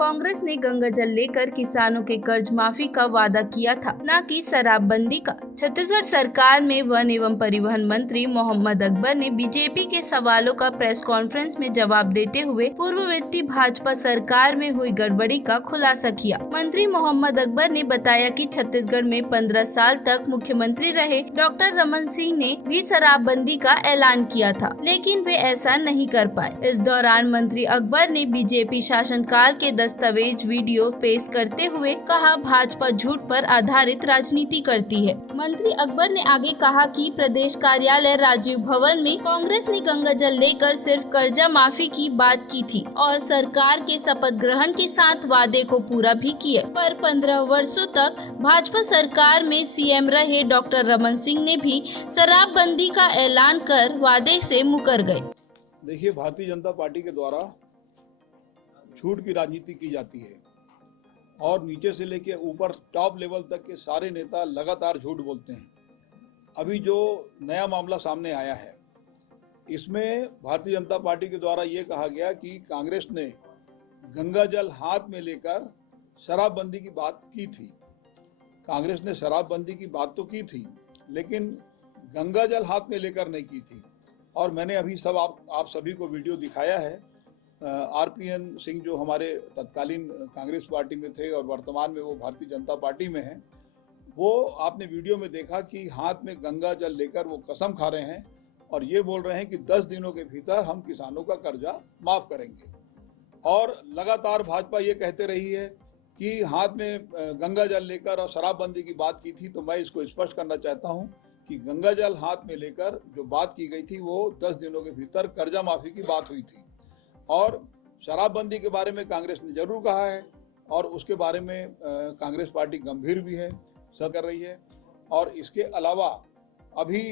कांग्रेस ने गंगा जल लेकर किसानों के कर्ज माफी का वादा किया था, न कि शराबबंदी का। छत्तीसगढ़ सरकार में वन एवं परिवहन मंत्री मोहम्मद अकबर ने बीजेपी के सवालों का प्रेस कॉन्फ्रेंस में जवाब देते हुए पूर्ववर्ती भाजपा सरकार में हुई गड़बड़ी का खुलासा किया। मंत्री मोहम्मद अकबर ने बताया कि छत्तीसगढ़ में 15 साल तक मुख्यमंत्री रहे डॉक्टर रमन सिंह ने भी शराबबंदी का ऐलान किया था, लेकिन वे ऐसा नहीं कर पाए। इस दौरान मंत्री अकबर ने बीजेपी शासनकाल के दस्तावेज वीडियो पेश करते हुए कहा, भाजपा झूठ पर आधारित राजनीति करती है। मंत्री अकबर ने आगे कहा कि प्रदेश कार्यालय राजीव भवन में कांग्रेस ने गंगा जल लेकर सिर्फ कर्जा माफी की बात की थी और सरकार के शपथ ग्रहण के साथ वादे को पूरा भी किए, पर 15 वर्षों तक भाजपा सरकार में सीएम रहे डॉक्टर रमन सिंह ने भी शराबबंदी का ऐलान कर वादे से मुकर गए। देखिए, भारतीय जनता पार्टी के द्वारा झूठ की राजनीति की जाती है और नीचे से लेके ऊपर टॉप लेवल तक के सारे नेता लगातार झूठ बोलते हैं। अभी जो नया मामला सामने आया है, इसमें भारतीय जनता पार्टी के द्वारा ये कहा गया कि कांग्रेस ने गंगा जल हाथ में लेकर शराबबंदी की बात की थी। कांग्रेस ने शराबबंदी की बात तो की थी, लेकिन गंगा जल हाथ में लेकर नहीं की थी। और मैंने अभी सब आप सभी को वीडियो दिखाया है। आरपीएन सिंह जो हमारे तत्कालीन कांग्रेस पार्टी में थे और वर्तमान में वो भारतीय जनता पार्टी में हैं, वो आपने वीडियो में देखा कि हाथ में गंगा जल लेकर वो कसम खा रहे हैं और ये बोल रहे हैं कि 10 दिनों के भीतर हम किसानों का कर्जा माफ करेंगे। और लगातार भाजपा ये कहते रही है कि हाथ में गंगा जल लेकर और शराबबंदी की बात की थी। तो मैं इसको स्पष्ट करना चाहता हूँ कि गंगा जल हाथ में लेकर जो बात की गई थी वो 10 दिनों के भीतर कर्जा माफी की बात हुई थी। और शराबबंदी के बारे में कांग्रेस ने जरूर कहा है और उसके बारे में कांग्रेस पार्टी गंभीर भी है, सर कर रही है। और इसके अलावा अभी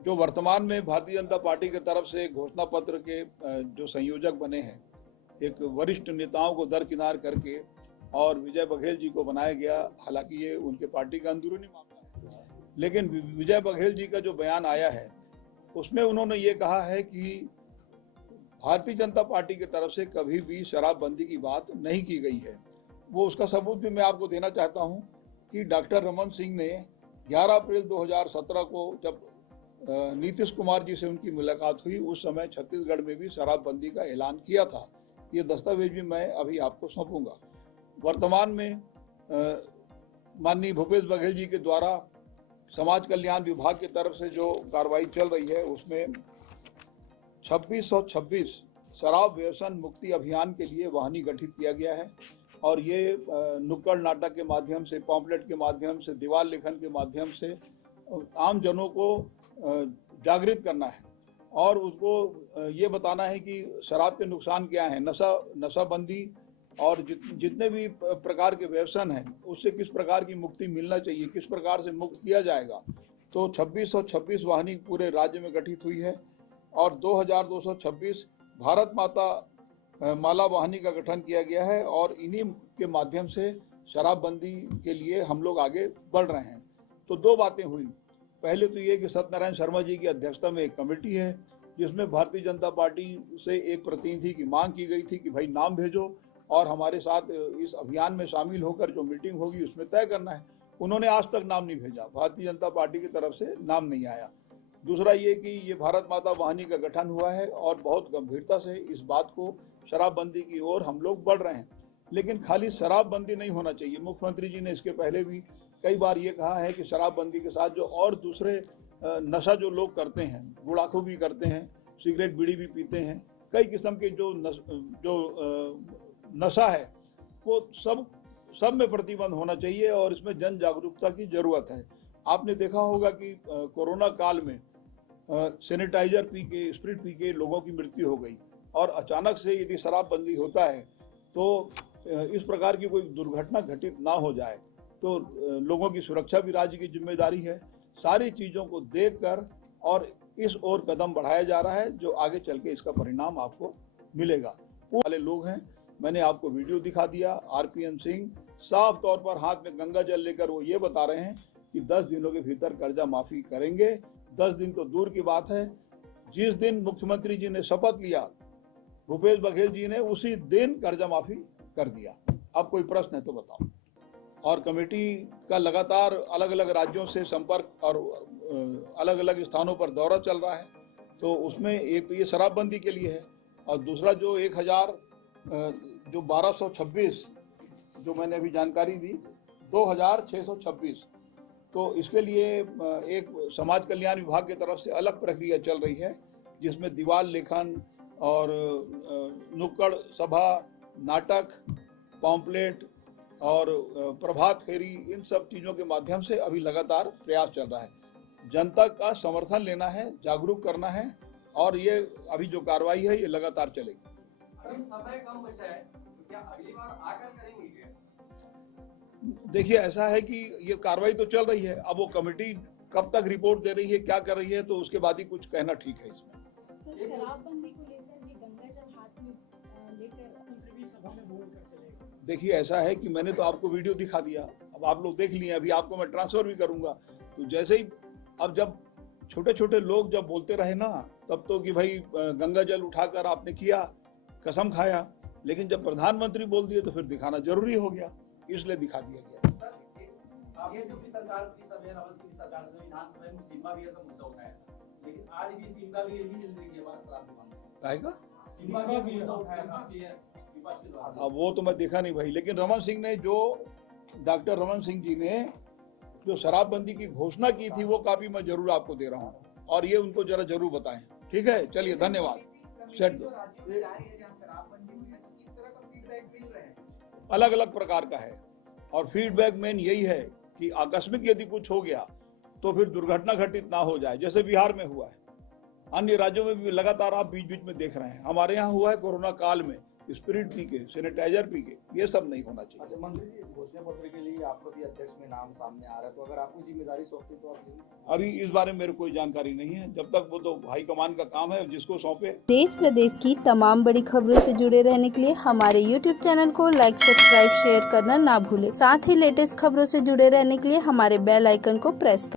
जो वर्तमान में भारतीय जनता पार्टी की तरफ से घोषणा पत्र के जो संयोजक बने हैं, एक वरिष्ठ नेताओं को दरकिनार करके और विजय बघेल जी को बनाया गया। हालांकि ये उनके पार्टी का अंदरूनी मामला है, लेकिन विजय बघेल जी का जो बयान आया है उसमें उन्होंने ये कहा है कि भारतीय जनता पार्टी की तरफ से कभी भी शराबबंदी की बात नहीं की गई है। वो उसका सबूत भी मैं आपको देना चाहता हूं कि डॉक्टर रमन सिंह ने 11 अप्रैल 2017 को जब नीतीश कुमार जी से उनकी मुलाकात हुई, उस समय छत्तीसगढ़ में भी शराबबंदी का ऐलान किया था। ये दस्तावेज भी मैं अभी आपको सौंपूंगा। वर्तमान में माननीय भूपेश बघेल जी के द्वारा समाज कल्याण विभाग की तरफ से जो कार्रवाई चल रही है, उसमें 2626 शराब व्यसन मुक्ति अभियान के लिए वाहिनी गठित किया गया है। और ये नुक्कड़ नाटक के माध्यम से, पॉम्पलेट के माध्यम से, दीवार लेखन के माध्यम से आम जनों को जागृत करना है और उसको ये बताना है कि शराब के नुकसान क्या है, नशाबंदी और जितने भी प्रकार के व्यसन हैं उससे किस प्रकार की मुक्ति मिलना चाहिए, किस प्रकार से मुक्त किया जाएगा। तो 2626 वाहिनी पूरे राज्य में गठित हुई है और 2226 भारत माता माला वाहिनी का गठन किया गया है और इन्हीं के माध्यम से शराबबंदी के लिए हम लोग आगे बढ़ रहे हैं। तो दो बातें हुई। पहले तो ये कि सत्यनारायण शर्मा जी की अध्यक्षता में एक कमेटी है जिसमें भारतीय जनता पार्टी से एक प्रतिनिधि की मांग की गई थी कि भाई नाम भेजो और हमारे साथ इस अभियान में शामिल होकर जो मीटिंग होगी उसमें तय करना है। उन्होंने आज तक नाम नहीं भेजा, भारतीय जनता पार्टी की तरफ से नाम नहीं आया। दूसरा ये कि ये भारत माता वाहिनी का गठन हुआ है और बहुत गंभीरता से इस बात को शराबबंदी की ओर हम लोग बढ़ रहे हैं। लेकिन खाली शराबबंदी नहीं होना चाहिए। मुख्यमंत्री जी ने इसके पहले भी कई बार ये कहा है कि शराबबंदी के साथ जो और दूसरे नशा जो लोग करते हैं, गुड़ाखू भी करते हैं, सिगरेट बीड़ी भी पीते हैं, कई किस्म के जो नशा है वो सब में प्रतिबंध होना चाहिए और इसमें जन जागरूकता की जरूरत है। आपने देखा होगा कि कोरोना काल में सैनिटाइजर पी के, स्प्रिट पी के लोगों की मृत्यु हो गई और अचानक से यदि शराबबंदी होता है तो इस प्रकार की कोई दुर्घटना घटित ना हो जाए। तो लोगों की सुरक्षा भी राज्य की जिम्मेदारी है। सारी चीज़ों को देखकर और इस ओर कदम बढ़ाया जा रहा है जो आगे चल के इसका परिणाम आपको मिलेगा। वाले लोग हैं, मैंने आपको वीडियो दिखा दिया। आरपीएन सिंह साफ तौर पर हाथ में गंगा जल लेकर वो ये बता रहे हैं कि 10 दिनों के भीतर कर्जा माफी करेंगे। 10 दिन तो दूर की बात है, जिस दिन मुख्यमंत्री जी ने शपथ लिया भूपेश बघेल जी ने उसी दिन कर्जा माफी कर दिया। अब कोई प्रश्न है तो बताओ। और कमेटी का लगातार अलग अलग राज्यों से संपर्क और अलग अलग स्थानों पर दौरा चल रहा है। तो उसमें एक तो ये शराबबंदी के लिए है, और दूसरा जो 1226 जो मैंने अभी जानकारी दी 2626, तो इसके लिए एक समाज कल्याण विभाग की तरफ से अलग प्रक्रिया चल रही है, जिसमें दीवार लेखन और नुक्कड़ सभा, नाटक, पॉम्पलेट और प्रभात फेरी, इन सब चीज़ों के माध्यम से अभी लगातार प्रयास चल रहा है। जनता का समर्थन लेना है, जागरूक करना है, और ये अभी जो कार्रवाई है ये लगातार चलेगी। समय कम बचा है, तो क्या अगली बार आकर करेंगे क्या? देखिए, ऐसा है कि ये कार्रवाई तो चल रही है, अब वो कमेटी कब तक रिपोर्ट दे रही है, क्या कर रही है, तो उसके बाद ही कुछ कहना ठीक है इसमें। सर, शराबबंदी को लेकर ये गंगा जल हाथ में लेकर भी सभा में बोल कर चलेगा। देखिए, ऐसा है कि मैंने तो आपको वीडियो दिखा दिया, अब आप लोग देख लिए, अभी आपको मैं ट्रांसफर भी करूंगा। तो जैसे ही अब जब छोटे छोटे लोग जब बोलते रहे ना, तब तो कि भाई गंगा जल उठाकर आपने किया, कसम खाया, लेकिन जब प्रधानमंत्री बोल दिए तो फिर दिखाना जरूरी हो गया, इसलिए दिखा दिया गया। ये जो भी सरकार की समय रमन सिंह सरकार ने विधानसभा में सीमा भी का मुद्दा उठाया, लेकिन आज भी सीमा भी यही मिल रही है बात आएगा। सीमा भी मुद्दा उठाया ना विपक्ष के द्वारा। अब वो तो मैं देखा नहीं भाई, लेकिन रमन सिंह ने डॉक्टर रमन सिंह जी ने जो शराबबंदी की घोषणा की थी वो काफी मैं जरूर आपको दे रहा हूँ, और ये उनको जरा जरूर बताएं। ठीक है, चलिए, धन्यवाद। सेट दो। अलग अलग प्रकार का है, और फीडबैक मेन यही है कि आकस्मिक यदि कुछ हो गया तो फिर दुर्घटना घटित ना हो जाए, जैसे बिहार में हुआ है। अन्य राज्यों में भी लगातार आप बीच बीच में देख रहे हैं। हमारे यहाँ हुआ है कोरोना काल में, स्पिरिट पी के, सैनिटाइजर पी के, ये सब नहीं होना चाहिए। अच्छा मंत्री जी, घोषणा पत्र के लिए आपका भी अध्यक्ष में नाम सामने आ रहा है, तो अगर आपको जिम्मेदारी सौंपती तो आप लेंगे? अभी इस बारे में मेरे कोई जानकारी नहीं है, जब तक वो तो हाईकमान का काम है, जिसको सौंपे। देश प्रदेश की तमाम बड़ी खबरों से जुड़े रहने के लिए हमारे YouTube चैनल को लाइक, सब्सक्राइब, शेयर करना ना भूलें। साथ ही लेटेस्ट खबरों से जुड़े रहने के लिए हमारे बेल आइकन को प्रेस करें।